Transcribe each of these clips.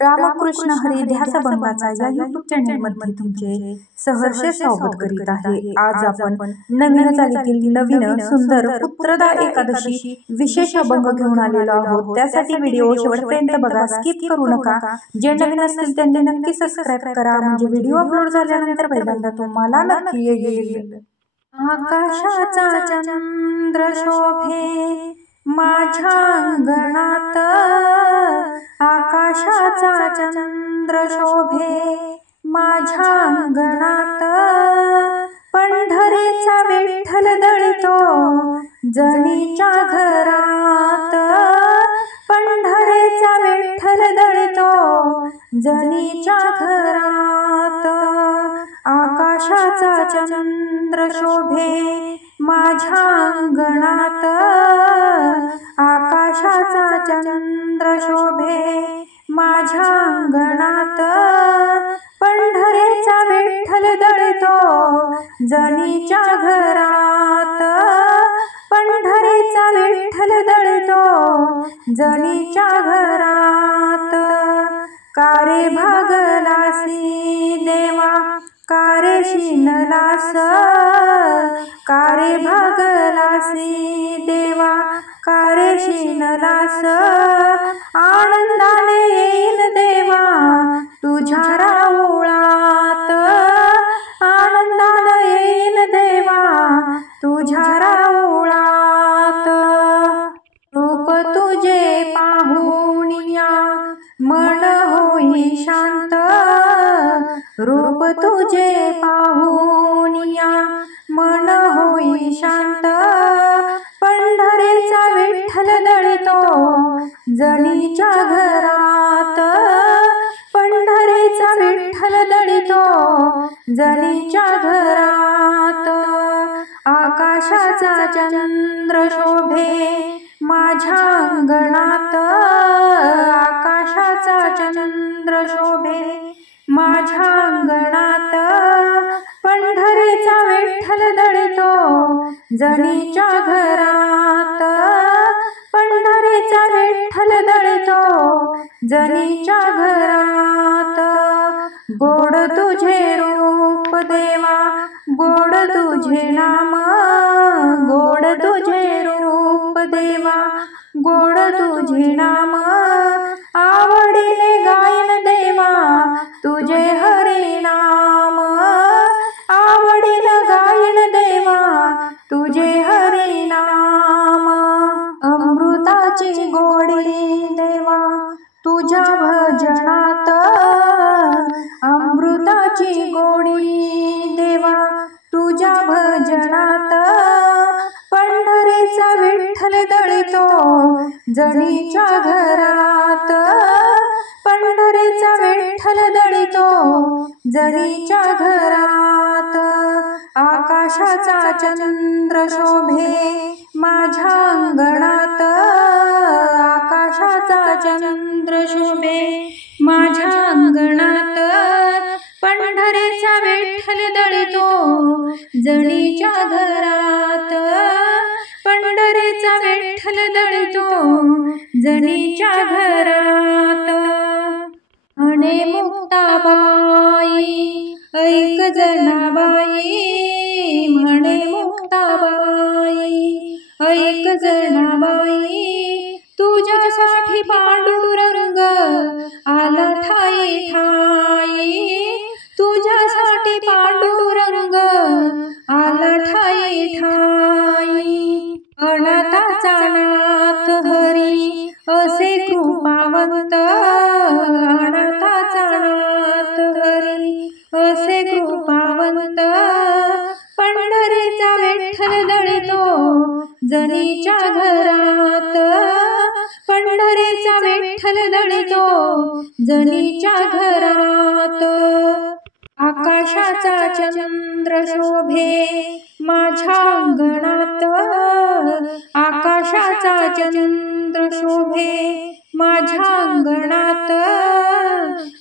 रामकृष्ण हरी ध्यास अभंगाचा या यूट्यूब चॅनलमध्ये तुमचे सहर्ष स्वागत करीत आहे। आज आपण नवीन चालीतील नवीन सुंदर पुत्रदा एकादशी विशेष अभंग घेऊन आलेलो आहोत। त्यासाठी व्हिडिओ शेवटपर्यंत बघा, स्किप करू नका। जे नवीन असतील त्यांनी नक्की सबस्क्राइब करा, म्हणजे व्हिडिओ अपलोड झाल्यानंतर पहिल्यांदा तुम्हाला नक्की येईल। आकाशाचा चंद्र शोभे माझ्या अंगणात, आकाशाचा चंद्र शोभे माझ्या अंगणात, पंढरीचा विठ्ठल दळतो जणीच्या घरात, पंढरीचा विठ्ठल दळतो जणीच्या घरात, आकाशाचा चंद्र शोभे माझ्या अंगणात, आकाशाचा चंद्र शोभे माझ्या अंगणात, पंढरीचा विठ्ठल दळतो जणीच्या घरात, पंढरीचा विठ्ठल दळतो जणीच्या घरात, कारे भागलासी देवा कारे शिनलास, कारे भागलासी देवा कारे शिनलास, आनंदाने येईन देवा तुझ्या राऊळात, आनंदाने येईन देवा तुझ्या राऊळात, रूप तुझे पाहुनिया मन होई शांत, रूप तुझे पाहुनिया मन होई शांत, पंढरीचा विठ्ठल दळतो जणीच्या घरात, पंढरीचा विठ्ठल दळतो जणीच्या घरात, आकाशाचा चंद्र शोभे माझ्या अंगणात, आकाशाचा चंद्र शोभे माझ्या अंगणात, पंढरीचा विठ्ठल दळतो जणीच्या घरात, पंढरीचा विठ्ठल दळतो जणीच्या घरात, गोड तुझे रूप देवा गोड तुझे नाम, गोड तुझे रूप देवा गोड तुझे नाम, आवडीने गायन देवा तुझे हरी नाम, आवडीने गायन देवा तुझे हरी नाम, अमृताची गोडी देवा तुझ्या भजनात, अमृताची गोडी देवा तुझ्या भजनात, पंढरीचा विठ्ठल दळतो जणीच्या घरात, पंढरीचा विठ्ठल दळतो जणीच्या घरात, आकाशाचा चंद्र शोभे माझ्या अंगणात, आकाशाचा चंद्र शोभे माझ्या अंगणात, पंढरीचा विठ्ठल दळतो जणीच्या घरात, पंढरीचा विठ्ठल दळतो जणीच्या घरात, म्हणे मुक्ताबाई ऐक जनाबाई, म्हणे मुक्ताबाई ऐक जनाबाई, तुझ्यासाठी पांडुरंग आला ठाई ठाई, तुझ्यासाठी पांडुरंग आला ठाई ठाई, अनाथाचा नाथ हरी असे कृपावंत, अनाथाचा नाथ हरी असे कृपावंत, पंढरीचा विठ्ठल दळतो जणीच्या घरात, पंढरीचा विठ्ठल दळतो जणीच्या घरात, आकाशाचा चंद्र शोभे माझ्या अंगणात, आकाशाचा चंद्र शोभे माझ्या अंगणात,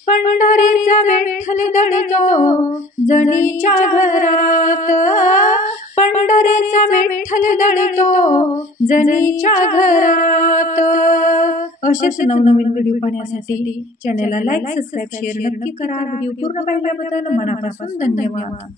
पंढरीचा विठ्ठल दळतो जणीच्या घरात, पंढरीचा विठ्ठल दळतो जणीच्या घरात, असेच नवनवीन व्हिडिओ पाहण्यासाठी चॅनलला लाईक, सबस्क्राईब, शेअर नक्की करा. व्हिडिओ पूर्ण पाहिल्याबद्दल मनापासून धन्यवाद.